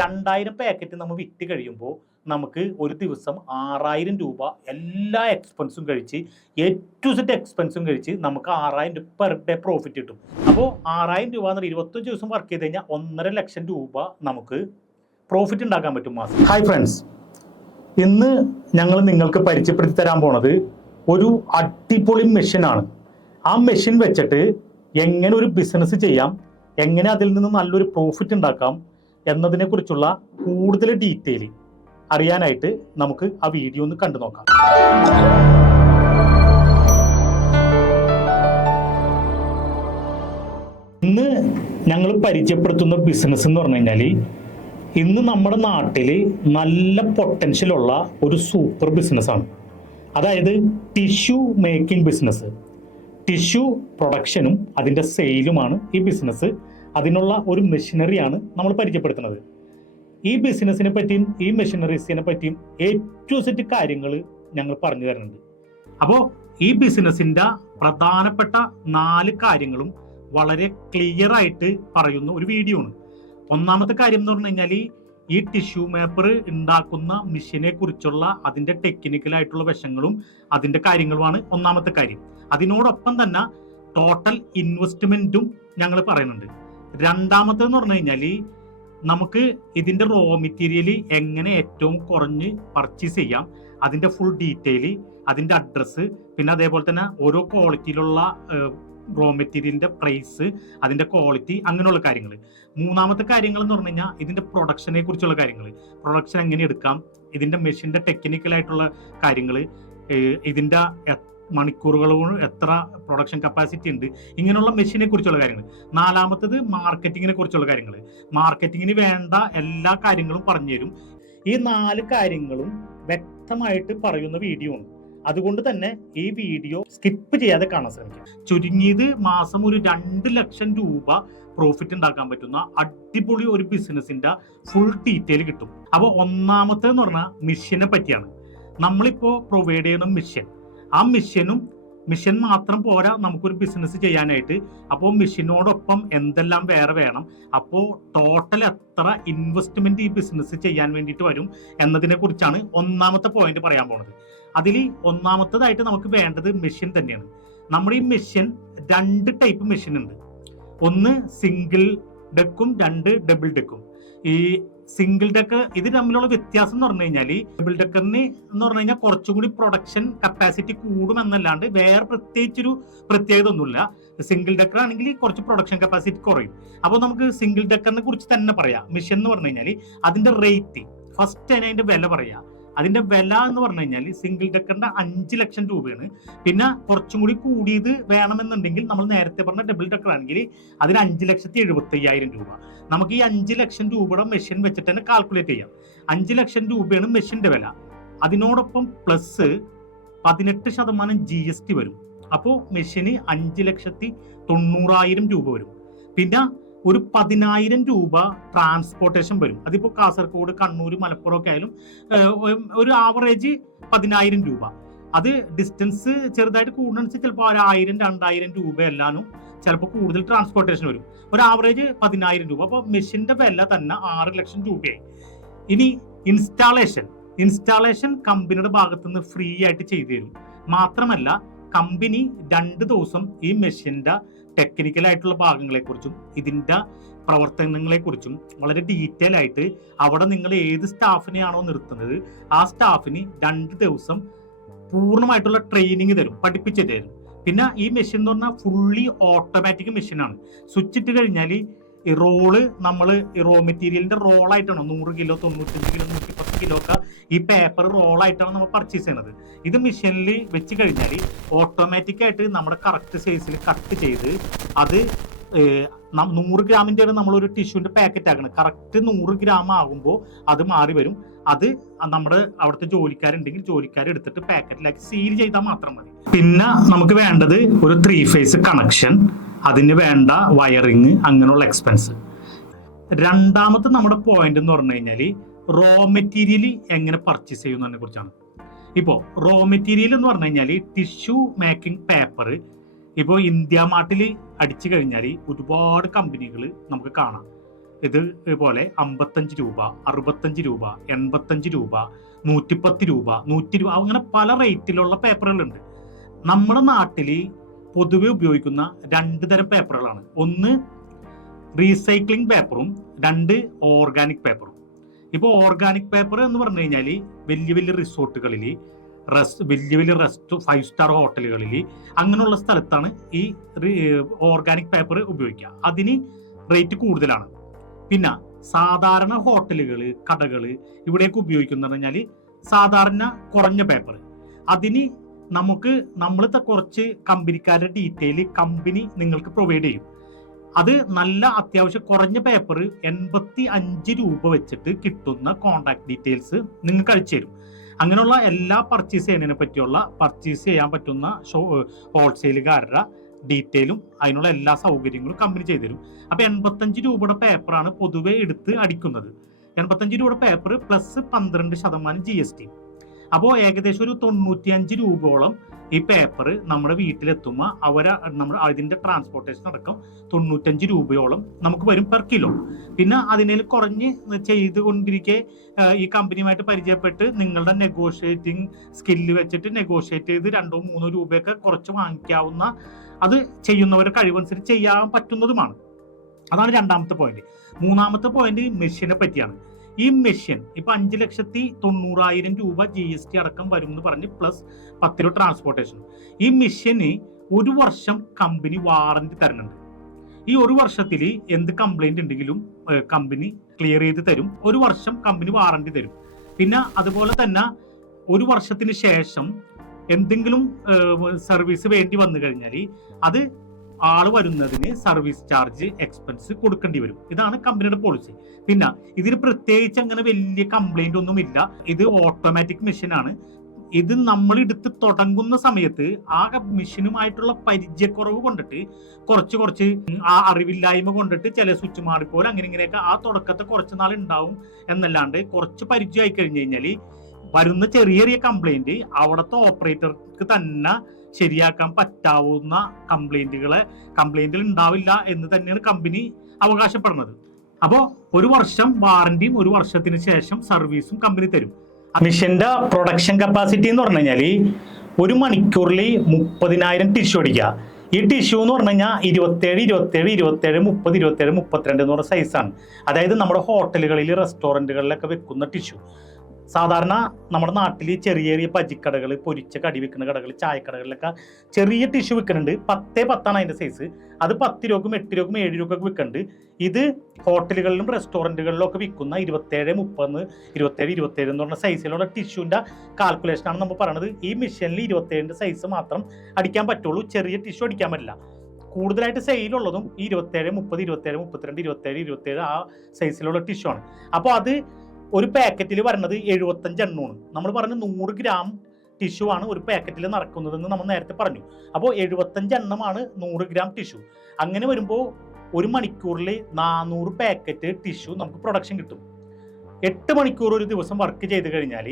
രണ്ടായിരം പാക്കറ്റ് നമ്മൾ വിറ്റ് കഴിയുമ്പോൾ നമുക്ക് ഒരു ദിവസം ആറായിരം രൂപ എല്ലാ എക്സ്പെൻസും കഴിച്ച് എ ടു സെറ്റ് എക്സ്പെൻസും കഴിച്ച് നമുക്ക് ആറായിരം രൂപ പെർ ഡേ പ്രോഫിറ്റ് കിട്ടും. അപ്പോൾ ആറായിരം രൂപ എന്ന് പറഞ്ഞാൽ ഇരുപത്തഞ്ച് ദിവസം വർക്ക് ചെയ്ത് കഴിഞ്ഞാൽ ഒന്നര ലക്ഷം രൂപ നമുക്ക് പ്രോഫിറ്റ് ഉണ്ടാക്കാൻ പറ്റും മാസം. ഹായ് ഫ്രണ്ട്സ് ഇന്ന് ഞങ്ങൾ നിങ്ങൾക്ക് പരിചയപ്പെടുത്തി തരാൻ പോണത് ഒരു അടിപൊളി മെഷീനാണ് ആ മെഷീൻ വെച്ചിട്ട് എങ്ങനെ ഒരു ബിസിനസ് ചെയ്യാം എങ്ങനെ അതിൽ നിന്ന് നല്ലൊരു പ്രോഫിറ്റ് ഉണ്ടാക്കാം എന്നതിനെ കുറിച്ചുള്ള കൂടുതൽ ഡീറ്റെയിൽ അറിയാനായിട്ട് നമുക്ക് ആ വീഡിയോ ഒന്ന് കണ്ടു നോക്കാം. ഇന്ന് ഞങ്ങൾ പരിചയപ്പെടുത്തുന്ന ബിസിനസ് എന്ന് പറഞ്ഞു കഴിഞ്ഞാൽ ഇന്ന് നമ്മുടെ നാട്ടിൽ നല്ല പൊട്ടൻഷ്യൽ ഉള്ള ഒരു സൂപ്പർ ബിസിനസ്സാണ് അതായത് ടിഷ്യു മേക്കിംഗ് ബിസിനസ് ടിഷ്യൂ പ്രൊഡക്ഷനും അതിന്റെ സെയിലുമാണ് ഈ ബിസിനസ് അതിനുള്ള ഒരു മെഷീനറിയാണ് നമ്മൾ പരിചയപ്പെടുത്തുന്നത്. ഈ ബിസിനസ്സിനെ പറ്റിയും ഈ മെഷീനറീസിനെ പറ്റിയും ഏറ്റവും സെറ്റ് കാര്യങ്ങൾ ഞങ്ങൾ പറഞ്ഞു തരുന്നുണ്ട്. അപ്പോൾ ഈ ബിസിനസ്സിന്റെ പ്രധാനപ്പെട്ട നാല് കാര്യങ്ങളും വളരെ ക്ലിയർ ആയിട്ട് പറയുന്ന ഒരു വീഡിയോ ആണ്. ഒന്നാമത്തെ കാര്യം എന്ന് പറഞ്ഞു കഴിഞ്ഞാൽ ഈ ടിഷ്യൂ പേപ്പർ ഉണ്ടാക്കുന്ന മെഷീനെ കുറിച്ചുള്ള അതിന്റെ ടെക്നിക്കലായിട്ടുള്ള വശങ്ങളും അതിന്റെ കാര്യങ്ങളുമാണ് ഒന്നാമത്തെ കാര്യം. അതിനോടൊപ്പം തന്നെ ടോട്ടൽ ഇൻവെസ്റ്റ്മെന്റും ഞങ്ങൾ പറയുന്നുണ്ട്. രണ്ടാമത്തെന്ന് പറഞ്ഞു കഴിഞ്ഞാൽ നമുക്ക് ഇതിന്റെ റോ മെറ്റീരിയൽ എങ്ങനെ ഏറ്റവും കുറഞ്ഞ് പർച്ചേസ് ചെയ്യാം അതിന്റെ ഫുൾ ഡീറ്റെയിൽ അതിന്റെ അഡ്രസ്സ് പിന്നെ അതേപോലെ തന്നെ ഓരോ ക്വാളിറ്റിയിലുള്ള റോ മെറ്റീരിയലിന്റെ പ്രൈസ് അതിന്റെ ക്വാളിറ്റി അങ്ങനെയുള്ള കാര്യങ്ങൾ മൂന്നാമത്തെ കാര്യങ്ങൾ എന്ന് പറഞ്ഞു കഴിഞ്ഞാൽ ഇതിന്റെ പ്രൊഡക്ഷനെ കുറിച്ചുള്ള കാര്യങ്ങൾ പ്രൊഡക്ഷൻ എങ്ങനെ എടുക്കാം? ഇതിന്റെ മെഷീന്റെ ടെക്നിക്കൽ ആയിട്ടുള്ള കാര്യങ്ങൾ ഇതിന്റെ മണിക്കൂറുകളോട് എത്ര പ്രൊഡക്ഷൻ കപ്പാസിറ്റി ഉണ്ട് ഇങ്ങനെയുള്ള മെഷീനെ കുറിച്ചുള്ള കാര്യങ്ങൾ നാലാമത്തത് മാർക്കറ്റിങ്ങിനെ കുറിച്ചുള്ള കാര്യങ്ങൾ മാർക്കറ്റിങ്ങിന് വേണ്ട എല്ലാ കാര്യങ്ങളും പറഞ്ഞു തരും. ഈ നാല് കാര്യങ്ങളും വ്യക്തമായിട്ട് പറയുന്ന വീഡിയോ ആണ്. അതുകൊണ്ട് തന്നെ ഈ വീഡിയോ സ്കിപ്പ് ചെയ്യാതെ കാണാൻ ശ്രമിക്കുക ചുരുങ്ങിയത് മാസം ഒരു രണ്ട് ലക്ഷം രൂപ പ്രോഫിറ്റ് ഉണ്ടാക്കാൻ പറ്റുന്ന അടിപൊളി ഒരു ബിസിനസിന്റെ ഫുൾ ഡീറ്റെയിൽ കിട്ടും. അപ്പോൾ ഒന്നാമത്തെ എന്ന് പറഞ്ഞാൽ മിഷ്യനെ പറ്റിയാണ്. നമ്മളിപ്പോ പ്രൊവൈഡ് ചെയ്യുന്ന മിഷൻ ആ മിഷനും മിഷൻ മാത്രം പോരാ നമുക്കൊരു ബിസിനസ് ചെയ്യാനായിട്ട്. അപ്പോൾ മിഷനോടൊപ്പം എന്തെല്ലാം വേറെ വേണം? അപ്പോൾ ടോട്ടൽ എത്ര ഇൻവെസ്റ്റ്മെന്റ് ഈ ബിസിനസ് ചെയ്യാൻ വേണ്ടിയിട്ട് വരും എന്നതിനെ കുറിച്ചാണ് ഒന്നാമത്തെ പോയിന്റ് പറയാൻ പോണത്. അതിൽ ഒന്നാമത്തതായിട്ട് നമുക്ക് വേണ്ടത് മെഷീൻ തന്നെയാണ്. നമ്മുടെ ഈ മെഷീൻ രണ്ട് ടൈപ്പ് മെഷീൻ ഉണ്ട് ഒന്ന് സിംഗിൾ ഡെക്കും രണ്ട് ഡബിൾ ഡെക്കും ഈ സിംഗിൾ ഡെക്ക് ഇത് തമ്മിലുള്ള വ്യത്യാസം എന്ന് പറഞ്ഞു കഴിഞ്ഞാൽ ഡബിൾ ഡെക്കറിന് എന്ന് പറഞ്ഞു കഴിഞ്ഞാൽ കുറച്ചും കൂടി പ്രൊഡക്ഷൻ കപ്പാസിറ്റി കൂടുമെന്നല്ലാണ്ട് വേറെ പ്രത്യേകിച്ചൊരു പ്രത്യേകത ഒന്നുമില്ല. സിംഗിൾ ഡെക്കർ ആണെങ്കിൽ കുറച്ച് പ്രൊഡക്ഷൻ കപ്പാസിറ്റി കുറയും. അപ്പോൾ നമുക്ക് സിംഗിൾ ഡെക്കറിനെ കുറിച്ച് തന്നെ പറയാം. മിഷൻ എന്ന് പറഞ്ഞു കഴിഞ്ഞാൽ അതിന്റെ റേറ്റ് ഫസ്റ്റ് അതിന്റെ വില പറയാം. അതിന്റെ വില എന്ന് പറഞ്ഞു കഴിഞ്ഞാൽ സിംഗിൾ ഡെക്കറിന്റെ അഞ്ച് ലക്ഷം രൂപയാണ്. പിന്നെ കുറച്ചും കൂടി കൂടിയത് വേണമെന്നുണ്ടെങ്കിൽ നമ്മൾ നേരത്തെ പറഞ്ഞ ഡബിൾ ഡെക്കർ ആണെങ്കിൽ അതിന് അഞ്ച് ലക്ഷത്തി എഴുപത്തി അയ്യായിരം രൂപ. നമുക്ക് ഈ അഞ്ച് ലക്ഷം രൂപയുടെ മെഷീൻ വെച്ചിട്ട് തന്നെ കാൽക്കുലേറ്റ് ചെയ്യാം. അഞ്ച് ലക്ഷം രൂപയാണ് മെഷീന്റെ വില. അതിനോടൊപ്പം പ്ലസ് പതിനെട്ട് ശതമാനം ജി എസ് ടി വരും. അപ്പോൾ മെഷീന് അഞ്ച് ലക്ഷത്തി തൊണ്ണൂറായിരം രൂപ വരും. പിന്നെ ഒരു പതിനായിരം രൂപ ട്രാൻസ്പോർട്ടേഷൻ വരും. അതിപ്പോ കാസർഗോഡ് കണ്ണൂർ മലപ്പുറം ഒക്കെ ആയാലും ഒരു- ആവറേജ് പതിനായിരം രൂപ. അത് ഡിസ്റ്റൻസ് ചെറുതായിട്ട് കൂടുന്നതനുസരിച്ച് ചിലപ്പോൾ ഒരു ആയിരം രണ്ടായിരം രൂപ എല്ലാനും ചിലപ്പോൾ കൂടുതൽ ട്രാൻസ്പോർട്ടേഷൻ വരും. ഒരു ആവറേജ് പതിനായിരം രൂപ. അപ്പോൾ മെഷീന്റെ വില തന്നെ ആറ് ലക്ഷം രൂപയായി. ഇനി ഇൻസ്റ്റാളേഷൻ ഇൻസ്റ്റാളേഷൻ കമ്പനിയുടെ ഭാഗത്തുനിന്ന് ഫ്രീ ആയിട്ട് ചെയ്തു തരും. മാത്രമല്ല കമ്പനി രണ്ട് ദിവസം ഈ മെഷീന്റെ ടെക്നിക്കൽ ആയിട്ടുള്ള ഭാഗങ്ങളെക്കുറിച്ചും ഇതിന്റെ പ്രവർത്തനങ്ങളെക്കുറിച്ചും വളരെ ഡീറ്റെയിൽ ആയിട്ട് അവിടെ നിങ്ങൾ ഏത് സ്റ്റാഫിനെയാണോ നിർത്തുന്നത് ആ സ്റ്റാഫിന് രണ്ട് ദിവസം പൂർണമായിട്ടുള്ള ട്രെയിനിങ് തരും പഠിപ്പിച്ചു തരും. പിന്നെ ഈ മെഷീൻ എന്ന് പറഞ്ഞാൽ ഫുള്ളി ഓട്ടോമാറ്റിക് മെഷീനാണ് സ്വിച്ച് ഇട്ട് കഴിഞ്ഞാൽ ഈ റോൾ നമ്മൾ ഈ റോ മെറ്റീരിയലിന്റെ റോളായിട്ടാണ് നൂറ് കിലോ തൊണ്ണൂറ്റഞ്ച് കിലോ നൂറ്റി പത്ത് കിലോ ഒക്കെ ഈ പേപ്പർ റോളായിട്ടാണ് നമ്മൾ പർച്ചേസ് ചെയ്യുന്നത് ഇത് മെഷീനിൽ വെച്ച് കഴിഞ്ഞാൽ ഓട്ടോമാറ്റിക്കായിട്ട് നമ്മുടെ കറക്റ്റ് സൈസിൽ കട്ട് ചെയ്ത് അത് നൂറ് ഗ്രാമിന്റെ ആണ് നമ്മളൊരു ടിഷ്യൂന്റെ പാക്കറ്റ് ആക്കണം കറക്റ്റ് നൂറ് ഗ്രാം ആകുമ്പോൾ അത് മാറി വരും. അത് നമ്മുടെ അവിടുത്തെ ജോലിക്കാരുണ്ടെങ്കിൽ ജോലിക്കാർ എടുത്തിട്ട് പാക്കറ്റിലാക്കി സീൽ ചെയ്താൽ മാത്രം മതി. പിന്നെ നമുക്ക് വേണ്ടത് ഒരു ത്രീ ഫേസ് കണക്ഷൻ അതിന് വേണ്ട വയറിങ് അങ്ങനെയുള്ള എക്സ്പെൻസ് രണ്ടാമത്തെ നമ്മുടെ പോയിന്റ് എന്ന് പറഞ്ഞു കഴിഞ്ഞാൽ റോ മെറ്റീരിയൽ എങ്ങനെ പർച്ചേസ് ചെയ്യുന്നതിനെ കുറിച്ചാണ് ഇപ്പോൾ റോ മെറ്റീരിയൽ എന്ന് പറഞ്ഞു കഴിഞ്ഞാൽ ടിഷ്യൂ മേക്കിംഗ് പേപ്പർ ഇപ്പോൾ ഇന്ത്യ മാർട്ടിൽ അടിച്ചു കഴിഞ്ഞാൽ ഒരുപാട് കമ്പനികൾ നമുക്ക് കാണാം. ഇത് പോലെ അമ്പത്തഞ്ച് രൂപ അറുപത്തഞ്ച് രൂപ എൺപത്തഞ്ച് രൂപ നൂറ്റിപ്പത്ത് രൂപ നൂറ്റി രൂപ അങ്ങനെ പല റേറ്റിലുള്ള പേപ്പറുകളുണ്ട്. നമ്മുടെ നാട്ടിൽ പൊതുവെ ഉപയോഗിക്കുന്ന രണ്ട് തരം പേപ്പറുകളാണ്. ഒന്ന് റീസൈക്ലിംഗ് പേപ്പറും രണ്ട് ഓർഗാനിക് പേപ്പറും ഇപ്പോൾ ഓർഗാനിക് പേപ്പർ എന്ന് പറഞ്ഞു കഴിഞ്ഞാൽ വലിയ വലിയ റിസോർട്ടുകളിൽ റെസ്റ്റ് വലിയ വലിയ റെസ്റ്റ് ഫൈവ് സ്റ്റാർ ഹോട്ടലുകളിൽ അങ്ങനെയുള്ള സ്ഥലത്താണ് ഈ ഓർഗാനിക് പേപ്പർ ഉപയോഗിക്കുക. അതിന് റേറ്റ് കൂടുതലാണ്. പിന്നെ സാധാരണ ഹോട്ടലുകൾ കടകൾ ഇവിടേക്ക് ഉപയോഗിക്കുന്ന പറഞ്ഞാൽ സാധാരണ കുറഞ്ഞ പേപ്പർ അതിന് നമുക്ക് നമ്മൾ കുറച്ച് കമ്പനിക്കാരുടെ ഡീറ്റെയിൽ കമ്പനി നിങ്ങൾക്ക് പ്രൊവൈഡ് ചെയ്യും. അത് നല്ല അത്യാവശ്യം കുറഞ്ഞ പേപ്പർ എൺപത്തി അഞ്ച് രൂപ വെച്ചിട്ട് കിട്ടുന്ന കോണ്ടാക്ട് ഡീറ്റെയിൽസ് നിങ്ങൾക്ക് അയച്ചു തരും. അങ്ങനെയുള്ള എല്ലാ പർച്ചേസ് ചെയ്യുന്നതിനെ പറ്റിയുള്ള പർച്ചേസ് ചെയ്യാൻ പറ്റുന്ന ഷോ ഹോൾസെയിലുകാരുടെ ഡീറ്റെയിലും അതിനുള്ള എല്ലാ സൗകര്യങ്ങളും കമ്പനി ചെയ്തു തരും. അപ്പൊ എൺപത്തഞ്ച് രൂപയുടെ പേപ്പറാണ് പൊതുവെ എടുത്ത് അടിക്കുന്നത്. എൺപത്തഞ്ച് രൂപയുടെ പേപ്പർ പ്ലസ് പന്ത്രണ്ട് ശതമാനം ജി എസ് ടി അപ്പോൾ ഏകദേശം ഒരു തൊണ്ണൂറ്റിയഞ്ച് രൂപയോളം ഈ പേപ്പർ നമ്മുടെ വീട്ടിലെത്തുമ്പോൾ അവരെ നമ്മൾ അതിന്റെ ട്രാൻസ്പോർട്ടേഷൻ അടക്കം തൊണ്ണൂറ്റഞ്ച് രൂപയോളം നമുക്ക് വരും പെർ കിലോ പിന്നെ അതിനെ കുറഞ്ഞ് ചെയ്തുകൊണ്ടിരിക്കെ ഈ കമ്പനിയുമായിട്ട് പരിചയപ്പെട്ട് നിങ്ങളുടെ നെഗോഷിയേറ്റിംഗ് സ്കില്ല് വെച്ചിട്ട് നെഗോഷിയേറ്റ് ചെയ്ത് രണ്ടോ മൂന്നോ രൂപയൊക്കെ കുറച്ച് വാങ്ങിക്കാവുന്ന അത് ചെയ്യുന്നവരുടെ കഴിവനുസരിച്ച് ചെയ്യാൻ പറ്റുന്നതുമാണ്. അതാണ് രണ്ടാമത്തെ പോയിന്റ് മൂന്നാമത്തെ പോയിന്റ് മെഷീനെ പറ്റിയാണ്. ഈ മെഷീൻ ഇപ്പൊ അഞ്ച് ലക്ഷത്തി തൊണ്ണൂറായിരം രൂപ ജി എസ് ടി അടക്കം വരും എന്ന് പറഞ്ഞ് പ്ലസ് പത്ത് രൂപ ട്രാൻസ്പോർട്ടേഷൻ ഈ മെഷീന് ഒരു വർഷം കമ്പനി വാറന്റി തരുന്നുണ്ട്. ഈ ഒരു വർഷത്തിൽ എന്ത് കംപ്ലൈന്റ് ഉണ്ടെങ്കിലും കമ്പനി ക്ലിയർ ചെയ്ത് തരും. ഒരു വർഷം കമ്പനി വാറന്റി തരും. പിന്നെ അതുപോലെ തന്നെ ഒരു വർഷത്തിന് ശേഷം എന്തെങ്കിലും സർവീസ് വേണ്ടി വന്നു കഴിഞ്ഞാൽ അത് ആൾ വരുന്നതിന് സർവീസ് ചാർജ് എക്സ്പെൻസ് കൊടുക്കേണ്ടി വരും. ഇതാണ് കമ്പനിയുടെ പോളിസി പിന്നെ ഇതിന് പ്രത്യേകിച്ച് അങ്ങനെ വലിയ കംപ്ലൈന്റ് ഒന്നും ഇല്ല ഇത് ഓട്ടോമാറ്റിക് മെഷീനാണ് ഇത് നമ്മൾ എടുത്ത് തുടങ്ങുന്ന സമയത്ത് ആ മെഷീനുമായിട്ടുള്ള പരിചയക്കുറവ് കൊണ്ടിട്ട് കുറച്ച് കുറച്ച് ആ അറിവില്ലായ്മ കൊണ്ടിട്ട് ചില സ്വിച്ച് മാറിപ്പോലെ അങ്ങനെ ഇങ്ങനെയൊക്കെ ആ തുടക്കത്തെ കുറച്ച് നാൾ ഉണ്ടാവും എന്നല്ലാണ്ട് കുറച്ച് പരിചയമായി കഴിഞ്ഞു കഴിഞ്ഞാൽ വരുന്ന ചെറിയ ചെറിയ കംപ്ലൈന്റ് അവിടുത്തെ ഓപ്പറേറ്റർക്ക് തന്നെ ശരിയാക്കാൻ പറ്റാവുന്ന കംപ്ലൈന്റുകളെ കംപ്ലൈന്റിൽ ഉണ്ടാവില്ല എന്ന് തന്നെയാണ് കമ്പനി അവകാശപ്പെടുന്നത്. അപ്പോൾ ഒരു വർഷം വാറന്റിയും ഒരു വർഷത്തിന് ശേഷം സർവീസും കമ്പനി തരും. മിഷന്റെ പ്രൊഡക്ഷൻ കപ്പാസിറ്റി എന്ന് പറഞ്ഞു കഴിഞ്ഞാൽ ഒരു മണിക്കൂറിൽ മുപ്പതിനായിരം ടിഷ്യൂ അടിക്കുക. ഈ ടിഷ്യൂ എന്ന് പറഞ്ഞു കഴിഞ്ഞാൽ ഇരുപത്തേഴ് ഇരുപത്തേഴ് ഇരുപത്തേഴ് മുപ്പത് ഇരുപത്തേഴ് മുപ്പത്തിരണ്ട് എന്ന് പറഞ്ഞ സൈസാണ് അതായത് നമ്മുടെ ഹോട്ടലുകളിൽ റെസ്റ്റോറന്റുകളിലൊക്കെ വെക്കുന്ന ടിഷ്യൂ സാധാരണ നമ്മുടെ നാട്ടിൽ ചെറിയ ചെറിയ പജിക്കടകൾ പൊരിച്ച കടി വെക്കുന്ന കടകൾ ചായക്കടകളിലൊക്കെ ചെറിയ ടിഷ്യൂ വിൽക്കുന്നുണ്ട് പത്തേ പത്താണ് അതിന്റെ സൈസ് അത് പത്ത് രൂപക്കും എട്ട് രൂപക്കും ഏഴ് രൂപക്കും വിൽക്കുന്നുണ്ട് ഇത് ഹോട്ടലുകളിലും റെസ്റ്റോറന്റുകളിലും ഒക്കെ വിൽക്കുന്ന ഇരുപത്തേഴ് മുപ്പത് ഇരുപത്തേഴ് ഇരുപത്തേഴ് എന്ന് പറഞ്ഞ സൈസിലുള്ള ടിഷ്യൂന്റെ കാൽക്കുലേഷനാണ് നമ്മൾ പറയുന്നത് ഈ മെഷീനിൽ ഇരുപത്തേഴിന്റെ സൈസ് മാത്രം അടിക്കാൻ പറ്റുള്ളൂ. ചെറിയ ടിഷ്യൂ അടിക്കാൻ പറ്റില്ല. കൂടുതലായിട്ട് സെയിലുള്ളതും ഈ ഇരുപത്തേഴ് മുപ്പത് ഇരുപത്തേഴ് മുപ്പത്തിരണ്ട് ഇരുപത്തേഴ് ഇരുപത്തേഴ് ആ സൈസിലുള്ള ടിഷ്യൂ ആണ്. അപ്പോൾ അത് ഒരു പാക്കറ്റിൽ വരുന്നത് എഴുപത്തഞ്ച് എണ്ണമാണ്. നമ്മൾ പറഞ്ഞ നൂറ് ഗ്രാം ടിഷ്യൂ ആണ് ഒരു പാക്കറ്റിൽ നടക്കുന്നതെന്ന് നമ്മൾ നേരത്തെ പറഞ്ഞു. അപ്പോൾ എഴുപത്തഞ്ച് എണ്ണമാണ് നൂറ് ഗ്രാം ടിഷ്യൂ അങ്ങനെ വരുമ്പോൾ ഒരു മണിക്കൂറിൽ നാനൂറ് പാക്കറ്റ് ടിഷ്യൂ നമുക്ക് പ്രൊഡക്ഷൻ കിട്ടും. എട്ട് മണിക്കൂർ ഒരു ദിവസം വർക്ക് ചെയ്ത് കഴിഞ്ഞാൽ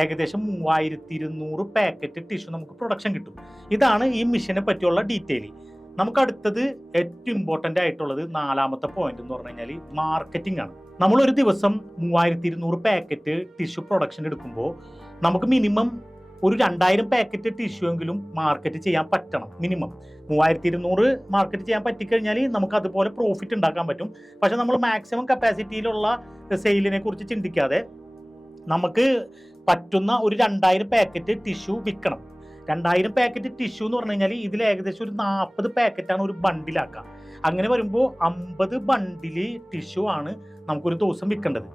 ഏകദേശം മൂവായിരത്തി ഇരുന്നൂറ് പാക്കറ്റ് ടിഷ്യൂ നമുക്ക് പ്രൊഡക്ഷൻ കിട്ടും. ഇതാണ് ഈ മിഷനെ പറ്റിയുള്ള ഡീറ്റെയിൽ നമുക്ക് അടുത്തത് ഏറ്റവും ഇമ്പോർട്ടന്റ് ആയിട്ടുള്ളത് നാലാമത്തെ പോയിന്റ് എന്ന് പറഞ്ഞു കഴിഞ്ഞാൽ മാർക്കറ്റിംഗ് ആണ്. നമ്മൾ ഒരു ദിവസം മൂവായിരത്തി ഇരുന്നൂറ് പാക്കറ്റ് ടിഷ്യൂ പ്രൊഡക്ഷൻ എടുക്കുമ്പോൾ നമുക്ക് മിനിമം ഒരു രണ്ടായിരം പാക്കറ്റ് ടിഷ്യൂ എങ്കിലും മാർക്കറ്റ് ചെയ്യാൻ പറ്റണം മിനിമം മൂവായിരത്തി ഇരുന്നൂറ് മാർക്കറ്റ് ചെയ്യാൻ പറ്റിക്കഴിഞ്ഞാൽ നമുക്ക് അതുപോലെ പ്രോഫിറ്റ് ഉണ്ടാക്കാൻ പറ്റും. പക്ഷെ നമ്മൾ മാക്സിമം കപ്പാസിറ്റിയിലുള്ള സെയിലിനെ കുറിച്ച് ചിന്തിക്കാതെ നമുക്ക് പറ്റുന്ന ഒരു രണ്ടായിരം പാക്കറ്റ് ടിഷ്യൂ വിൽക്കണം. രണ്ടായിരം പാക്കറ്റ് ടിഷ്യൂ എന്ന് പറഞ്ഞു കഴിഞ്ഞാൽ ഇതിൽ ഏകദേശം ഒരു നാൽപ്പത് പാക്കറ്റാണ് ഒരു ബണ്ടിലാക്കുക അങ്ങനെ വരുമ്പോൾ അമ്പത് ബണ്ടിൽ ടിഷ്യൂ ആണ് നമുക്കൊരു ദിവസം വിൽക്കേണ്ടത്.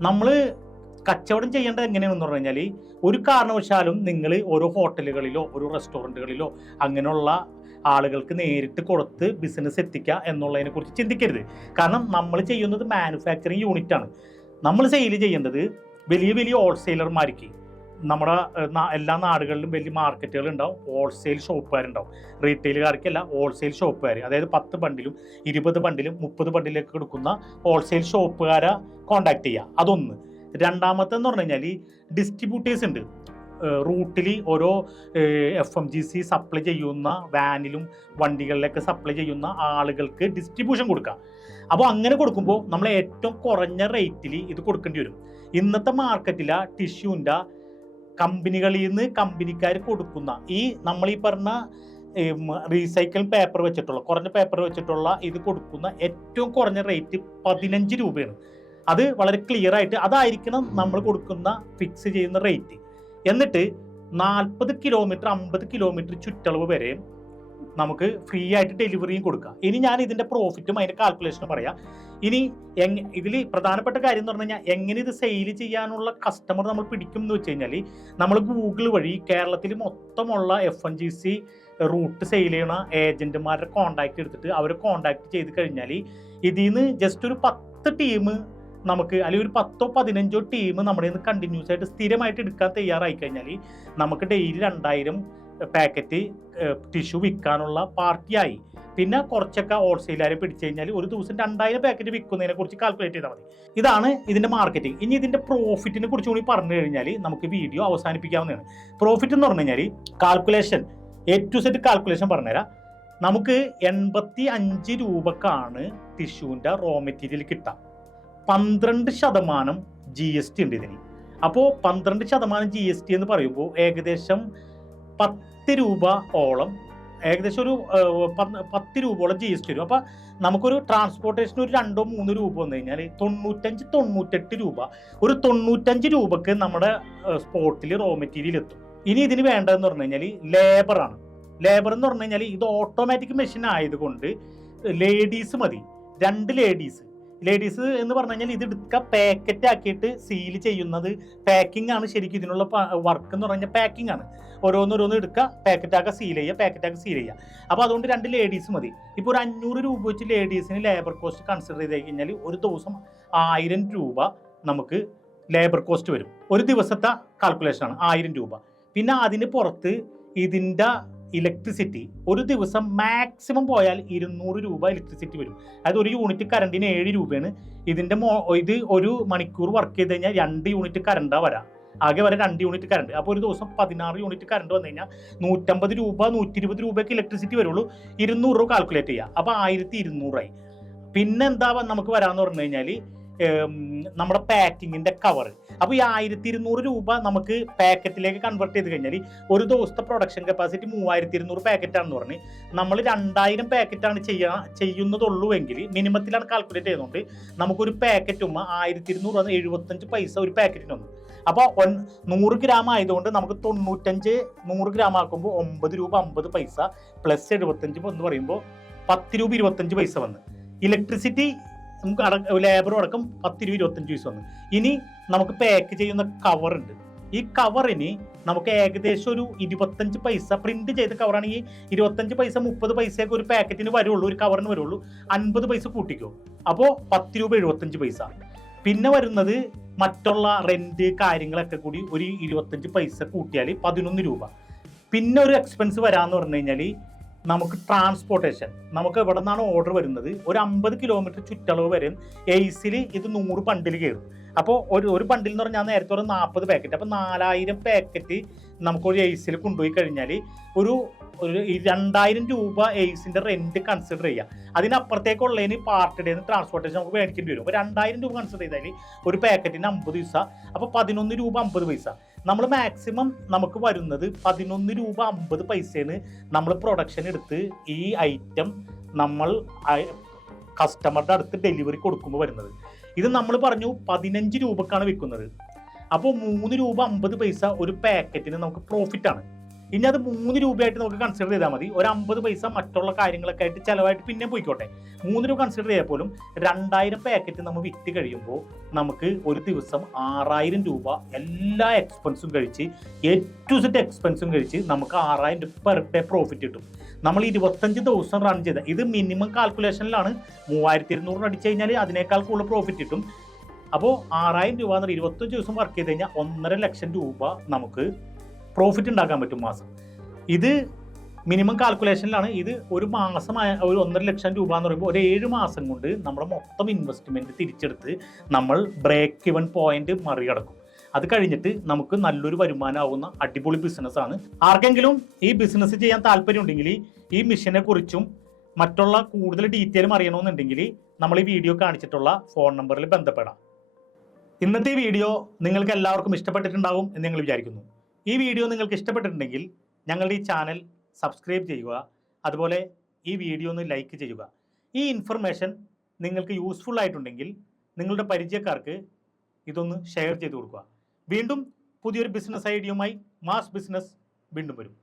നമ്മൾ കച്ചവടം ചെയ്യേണ്ടത് എങ്ങനെയാണെന്ന് പറഞ്ഞു കഴിഞ്ഞാൽ ഒരു കാരണവശാലും നിങ്ങൾ ഓരോ ഹോട്ടലുകളിലോ ഓരോ റെസ്റ്റോറന്റുകളിലോ അങ്ങനെയുള്ള ആളുകൾക്ക് നേരിട്ട് കൊടുത്ത് ബിസിനസ് എത്തിക്കുക എന്നുള്ളതിനെ കുറിച്ച് ചിന്തിക്കരുത്. കാരണം നമ്മൾ ചെയ്യുന്നത് മാനുഫാക്ചറിങ് യൂണിറ്റാണ് നമ്മൾ സെയിൽ ചെയ്യേണ്ടത് വലിയ വലിയ ഹോൾസെയിലർമാർക്ക് നമ്മുടെ എല്ലാ നാടുകളിലും വലിയ മാർക്കറ്റുകൾ ഉണ്ടാവും ഹോൾസെയിൽ ഷോപ്പുകാരുണ്ടാവും റീറ്റെയിലുകാർക്കല്ല ഹോൾസെയിൽ ഷോപ്പുകാർ അതായത് പത്ത് ബണ്ടിലും ഇരുപത് ബണ്ടിലും മുപ്പത് ബണ്ടിലൊക്കെ കൊടുക്കുന്ന ഹോൾസെയിൽ ഷോപ്പുകാരെ കോണ്ടാക്ട് ചെയ്യുക. അതൊന്ന്. രണ്ടാമത്തെ എന്ന് പറഞ്ഞു കഴിഞ്ഞാൽ ഡിസ്ട്രിബ്യൂട്ടേഴ്സ് ഉണ്ട്. റൂട്ടിൽ ഓരോ F M G C supply ചെയ്യുന്ന വാനിലും വണ്ടികളിലൊക്കെ സപ്ലൈ ചെയ്യുന്ന ആളുകൾക്ക് ഡിസ്ട്രിബ്യൂഷൻ കൊടുക്കുക. അപ്പോൾ അങ്ങനെ കൊടുക്കുമ്പോൾ നമ്മൾ ഏറ്റവും കുറഞ്ഞ റേറ്റിൽ ഇത് കൊടുക്കേണ്ടി വരും. ഇന്നത്തെ മാർക്കറ്റിലെ ടിഷ്യൂന്റെ കമ്പനികളിൽ നിന്ന് കമ്പനിക്കാർ കൊടുക്കുന്ന ഈ നമ്മൾ ഈ പറഞ്ഞ റീസൈക്കിൾ പേപ്പർ വെച്ചിട്ടുള്ള കുറഞ്ഞ പേപ്പർ വെച്ചിട്ടുള്ള ഇത് കൊടുക്കുന്ന ഏറ്റവും കുറഞ്ഞ റേറ്റ് പതിനഞ്ച് രൂപയാണ്. അത് വളരെ ക്ലിയർ ആയിട്ട് അതായിരിക്കണം നമ്മൾ കൊടുക്കുന്ന ഫിക്സ് ചെയ്യുന്ന റേറ്റ് എന്നിട്ട് നാൽപ്പത് കിലോമീറ്റർ അമ്പത് കിലോമീറ്റർ ചുറ്റളവ് വരെ നമുക്ക് ഫ്രീ ആയിട്ട് ഡെലിവറിയും കൊടുക്കാം. ഇനി ഞാൻ ഇതിന്റെ പ്രോഫിറ്റും അതിന്റെ കാൽക്കുലേഷനും പറയാം. ഇനി എങ് ഇതിൽ പ്രധാനപ്പെട്ട കാര്യം എന്ന് പറഞ്ഞു കഴിഞ്ഞാൽ എങ്ങനെ ഇത് സെയിൽ ചെയ്യാനുള്ള കസ്റ്റമർ നമ്മൾ പിടിക്കും എന്ന് വെച്ച് കഴിഞ്ഞാൽ നമ്മൾ ഗൂഗിൾ വഴി കേരളത്തിൽ മൊത്തമുള്ള F N G C route sale ചെയ്യുന്ന ഏജന്റുമാരുടെ കോണ്ടാക്ട് എടുത്തിട്ട് അവരെ കോണ്ടാക്ട് ചെയ്ത് കഴിഞ്ഞാൽ ഇതിൽ നിന്ന് ജസ്റ്റ് ഒരു പത്ത് ടീം നമുക്ക് അല്ലെങ്കിൽ ഒരു പത്തോ പതിനഞ്ചോ ടീം നമ്മുടെ നിന്ന് കണ്ടിന്യൂസ് ആയിട്ട് സ്ഥിരമായിട്ട് എടുക്കാൻ തയ്യാറായി കഴിഞ്ഞാൽ നമുക്ക് ഡെയിലി രണ്ടായിരം പാക്കറ്റ് ടിഷ്യൂ വിൽക്കാനുള്ള പാർട്ടിയായി. പിന്നെ കുറച്ചൊക്കെ ഹോൾസെയിലാരെ പിടിച്ചു കഴിഞ്ഞാൽ ഒരു ദിവസം രണ്ടായിരം പാക്കറ്റ് വിൽക്കുന്നതിനെ കുറിച്ച് കാൽക്കുലേറ്റ് ചെയ്താൽ മതി. ഇതാണ് ഇതിന്റെ മാർക്കറ്റിംഗ് ഇനി ഇതിന്റെ പ്രോഫിറ്റിനെ കുറിച്ച് കൂടി പറഞ്ഞു കഴിഞ്ഞാൽ നമുക്ക് വീഡിയോ അവസാനിപ്പിക്കാവുന്നതാണ്. പ്രോഫിറ്റ് എന്ന് പറഞ്ഞു കഴിഞ്ഞാൽ calculation A to Z calculation പറഞ്ഞുതരാം. നമുക്ക് എൺപത്തി അഞ്ച് രൂപക്കാണ് ടിഷ്യൂവിന്റെ റോ മെറ്റീരിയൽ കിട്ടുക പന്ത്രണ്ട് ശതമാനം ജി എസ് ടി ഉണ്ട് ഇതിന്. അപ്പോൾ പന്ത്രണ്ട് ശതമാനം ജി എസ് ടി എന്ന് പറയുമ്പോൾ ഏകദേശം പത്ത് രൂപ ഓളം ഏകദേശം ഒരു പത്ത് രൂപയോളം ജി എസ് ടി വരും. അപ്പോൾ നമുക്കൊരു ട്രാൻസ്പോർട്ടേഷൻ ഒരു രണ്ടോ മൂന്നോ രൂപ വന്നു കഴിഞ്ഞാൽ തൊണ്ണൂറ്റഞ്ച് തൊണ്ണൂറ്റെട്ട് രൂപ. ഒരു തൊണ്ണൂറ്റഞ്ച് രൂപക്ക് നമ്മുടെ സ്പോട്ടിൽ റോ മെറ്റീരിയൽ എത്തും. ഇനി ഇതിന് വേണ്ടതെന്ന് പറഞ്ഞു കഴിഞ്ഞാൽ ലേബറാണ് ലേബർ എന്ന് പറഞ്ഞു കഴിഞ്ഞാൽ ഇത് ഓട്ടോമാറ്റിക് മെഷീൻ ആയതുകൊണ്ട് ലേഡീസ് മതി. രണ്ട് ലേഡീസ് ലേഡീസ് എന്ന് പറഞ്ഞു കഴിഞ്ഞാൽ ഇത് എടുക്ക പാക്കറ്റ് ആക്കിയിട്ട് സീൽ ചെയ്യുന്നത് പാക്കിംഗ് ആണ് ശരിക്കും ഇതിനുള്ള വർക്ക് എന്ന് പറഞ്ഞാൽ പാക്കിംഗ് ആണ്. ഓരോന്നോരോന്ന് എടുക്കുക പാക്കറ്റ് ആക്കുക സീൽ ചെയ്യുക പാക്കറ്റ് ആക്കുക സീൽ ചെയ്യുക. അപ്പോൾ അതുകൊണ്ട് രണ്ട് ലേഡീസ് മതി. ഇപ്പോൾ ഒരു അഞ്ഞൂറ് രൂപ വെച്ച് ലേഡീസിന് ലേബർ കോസ്റ്റ് കൺസിഡർ ചെയ്ത് കഴിഞ്ഞാൽ ഒരു ദിവസം ആയിരം രൂപ നമുക്ക് ലേബർ കോസ്റ്റ് വരും. ഒരു ദിവസത്തെ കാൽക്കുലേഷൻ ആണ് ആയിരം രൂപ. പിന്നെ അതിന് പുറത്ത് ഇതിന്റെ ഇലക്ട്രിസിറ്റി ഒരു ദിവസം മാക്സിമം പോയാൽ ഇരുന്നൂറ് രൂപ ഇലക്ട്രിസിറ്റി വരും. അതായത് ഒരു യൂണിറ്റ് കറണ്ടിന് ഏഴ് രൂപയാണ്. ഇതിന്റെ മോ ഇത് ഒരു മണിക്കൂർ വർക്ക് ചെയ്ത് കഴിഞ്ഞാൽ രണ്ട് യൂണിറ്റ് കറണ്ടാണ് വരാം. ആകെ വരെ രണ്ട് യൂണിറ്റ് കറണ്ട് അപ്പോൾ ഒരു ദിവസം പതിനാറ് യൂണിറ്റ് കറണ്ട് വന്നു കഴിഞ്ഞാൽ നൂറ്റമ്പത് രൂപ നൂറ്റി ഇരുപത് രൂപയ്ക്ക് ഇലക്ട്രിസിറ്റി വരുള്ളൂ. ഇരുന്നൂറ് രൂപ കാൽക്കുലേറ്റ് ചെയ്യുക അപ്പോൾ ആയിരത്തി ഇരുന്നൂറായി. പിന്നെ എന്താ നമുക്ക് വരാമെന്ന് പറഞ്ഞു കഴിഞ്ഞാൽ നമ്മുടെ പാക്കിങ്ങിന്റെ കവർ അപ്പോൾ ഈ ആയിരത്തി ഇരുന്നൂറ് രൂപ നമുക്ക് പാക്കറ്റിലേക്ക് കൺവേർട്ട് ചെയ്ത് കഴിഞ്ഞാൽ ഒരു ദിവസത്തെ പ്രൊഡക്ഷൻ കപ്പാസിറ്റി മൂവായിരത്തി ഇരുന്നൂറ് പാക്കറ്റാണെന്ന് പറഞ്ഞ് നമ്മൾ രണ്ടായിരം പാക്കറ്റാണ് ചെയ്യാ ചെയ്യുന്നതുള്ളൂ എങ്കിൽ മിനിമത്തിലാണ് കാൽക്കുലേറ്റ് ചെയ്യുന്നതുകൊണ്ട് നമുക്കൊരു പാക്കറ്റ് ഉമ്മ ആയിരത്തി ഇരുന്നൂറ് എഴുപത്തഞ്ച് പൈസ ഒരു പാക്കറ്റിന് വന്നു. അപ്പോൾ ഒൻ നൂറ് ഗ്രാം ആയതുകൊണ്ട് നമുക്ക് തൊണ്ണൂറ്റഞ്ച് നൂറ് ഗ്രാം ആക്കുമ്പോൾ ഒമ്പത് രൂപ അമ്പത് പൈസ പ്ലസ് എഴുപത്തഞ്ച് എന്ന് പറയുമ്പോൾ പത്ത് രൂപ ഇരുപത്തഞ്ച് പൈസ വന്ന്. ഇലക്ട്രിസിറ്റി നമുക്ക് അട ലേബറും അടക്കം പത്ത് രൂപ ഇരുപത്തഞ്ച് പൈസ വന്നു. ഇനി നമുക്ക് പാക്ക് ചെയ്യുന്ന കവർ ഉണ്ട്. ഈ കവറിന് നമുക്ക് ഏകദേശം ഒരു ഇരുപത്തഞ്ച് പൈസ പ്രിന്റ് ചെയ്ത ഈ ഇരുപത്തഞ്ച് പൈസ മുപ്പത് പൈസയൊക്കെ ഒരു പാക്കറ്റിന് വരുള്ളൂ ഒരു കവറിന് വരുള്ളൂ. അൻപത് പൈസ കൂട്ടിക്കോ. അപ്പോൾ പത്ത് രൂപ എഴുപത്തഞ്ച് പൈസ. പിന്നെ വരുന്നത് മറ്റുള്ള റെന്റ് കാര്യങ്ങളൊക്കെ കൂടി ഒരു ഇരുപത്തഞ്ച് പൈസ കൂട്ടിയാൽ പതിനൊന്ന് രൂപ. പിന്നെ ഒരു എക്സ്പെൻസ് വരാന്ന് പറഞ്ഞു കഴിഞ്ഞാൽ നമുക്ക് ട്രാൻസ്പോർട്ടേഷൻ നമുക്ക് എവിടെ നിന്നാണ് ഓർഡർ വരുന്നത്? ഒരു അമ്പത് കിലോമീറ്റർ ചുറ്റളവ് വരെ എയ്സിൽ ഇത് നൂറ് പണ്ടിൽ കയറും. അപ്പോൾ ഒരു ഒരു പണ്ടിൽ എന്ന് പറഞ്ഞാൽ നേരത്തെ ഒരു നാൽപ്പത് പാക്കറ്റ് അപ്പോൾ നാലായിരം പാക്കറ്റ് നമുക്ക് നമുക്കൊരു എയ്സിൽ കൊണ്ടുപോയി കഴിഞ്ഞാൽ ഒരു ഒരു രണ്ടായിരം രൂപ എയ്സിന്റെ റെന്റ് കൺസിഡർ ചെയ്യുക അതിനപ്പുറത്തേക്കുള്ളതിന് പാർട്ടിയുടെ ട്രാൻസ്പോർട്ടേഷൻ നമുക്ക് മേടിക്കേണ്ടി വരും. അപ്പോൾ രണ്ടായിരം രൂപ കൺസിഡർ ചെയ്താൽ ഒരു പാക്കറ്റിന് അമ്പത് പൈസ. അപ്പോൾ പതിനൊന്ന് രൂപ അമ്പത് പൈസ. നമ്മൾ മാക്സിമം നമുക്ക് വരുന്നത് പതിനൊന്ന് രൂപ അമ്പത് പൈസയാണ് നമ്മൾ പ്രൊഡക്ഷൻ എടുത്ത് ഈ ഐറ്റം നമ്മൾ കസ്റ്റമറുടെ അടുത്ത് ഡെലിവറി കൊടുക്കുമ്പോൾ വരുന്നത്. ഇത് നമ്മൾ പറഞ്ഞു പതിനഞ്ച് രൂപക്കാണ് വിൽക്കുന്നത്. അപ്പോൾ മൂന്ന് രൂപ അമ്പത് പൈസ ഒരു പാക്കറ്റിന് നമുക്ക് പ്രോഫിറ്റാണ് ഇനി അത് മൂന്ന് രൂപയായിട്ട് നമുക്ക് കൺസിഡർ ചെയ്താൽ മതി. ഒരു അമ്പത് പൈസ മറ്റുള്ള കാര്യങ്ങളൊക്കെ ആയിട്ട് ചിലവായിട്ട് പിന്നെ പോയിക്കോട്ടെ. മൂന്ന് രൂപ കൺസിഡർ ചെയ്താൽ പോലും രണ്ടായിരം പാക്കറ്റ് നമ്മൾ വിറ്റ് കഴിയുമ്പോൾ നമുക്ക് ഒരു ദിവസം ആറായിരം രൂപ എല്ലാ എക്സ്പെൻസും കഴിച്ച് എ ടു സെറ്റ് എക്സ്പെൻസും കഴിച്ച് നമുക്ക് ആറായിരം രൂപ പെർ ഡേ പ്രോഫിറ്റ് കിട്ടും. നമ്മൾ ഇരുപത്തഞ്ച് ദിവസം റൺ ചെയ്ത ഇത് മിനിമം കാൽക്കുലേഷനിലാണ് മൂവായിരത്തി ഇരുന്നൂറിന് അടിച്ചു കഴിഞ്ഞാൽ അതിനേക്കാൾ കൂടുതൽ പ്രോഫിറ്റ് കിട്ടും. അപ്പോൾ ആറായിരം രൂപ എന്ന് ഇരുപത്തഞ്ച് ദിവസം വർക്ക് ചെയ്ത് കഴിഞ്ഞാൽ ഒന്നര ലക്ഷം രൂപ നമുക്ക് പ്രോഫിറ്റ് ഉണ്ടാക്കാൻ പറ്റും മാസം. ഇത് മിനിമം കാൽക്കുലേഷനിലാണ് ഇത് ഒരു മാസമായ ഒരു ഒന്നര ലക്ഷം രൂപ എന്ന് പറയുമ്പോൾ ഒരു ഏഴ് മാസം കൊണ്ട് നമ്മുടെ മൊത്തം ഇൻവെസ്റ്റ്മെന്റ് തിരിച്ചെടുത്ത് നമ്മൾ ബ്രേക്ക് ഇവൻ പോയിന്റ് മറികടക്കും. അത് കഴിഞ്ഞിട്ട് നമുക്ക് നല്ലൊരു വരുമാനമാവുന്ന അടിപൊളി ബിസിനസ്സാണ് ആർക്കെങ്കിലും ഈ ബിസിനസ് ചെയ്യാൻ താല്പര്യമുണ്ടെങ്കിൽ ഈ മിഷനെ കുറിച്ചും മറ്റുള്ള കൂടുതൽ ഡീറ്റെയിലും അറിയണമെന്നുണ്ടെങ്കിൽ നമ്മൾ ഈ വീഡിയോ കാണിച്ചിട്ടുള്ള ഫോൺ നമ്പറിൽ ബന്ധപ്പെടാം. ഇന്നത്തെ വീഡിയോ നിങ്ങൾക്ക് എല്ലാവർക്കും ഇഷ്ടപ്പെട്ടിട്ടുണ്ടാകും എന്ന് ഞങ്ങൾ വിചാരിക്കുന്നു. ഈ വീഡിയോ നിങ്ങൾക്ക് ഇഷ്ടപ്പെട്ടിട്ടുണ്ടെങ്കിൽ ഞങ്ങളുടെ ഈ ചാനൽ സബ്സ്ക്രൈബ് ചെയ്യുക അതുപോലെ ഈ വീഡിയോ ഒന്ന് ലൈക്ക് ചെയ്യുക. ഈ ഇൻഫർമേഷൻ നിങ്ങൾക്ക് യൂസ്ഫുൾ ആയിട്ടുണ്ടെങ്കിൽ നിങ്ങളുടെ പരിചയക്കാർക്ക് ഇതൊന്ന് ഷെയർ ചെയ്ത് കൊടുക്കുക. വീണ്ടും പുതിയൊരു ബിസിനസ് ഐഡിയയുമായി മാസ് ബിസിനസ് വീണ്ടും വരും.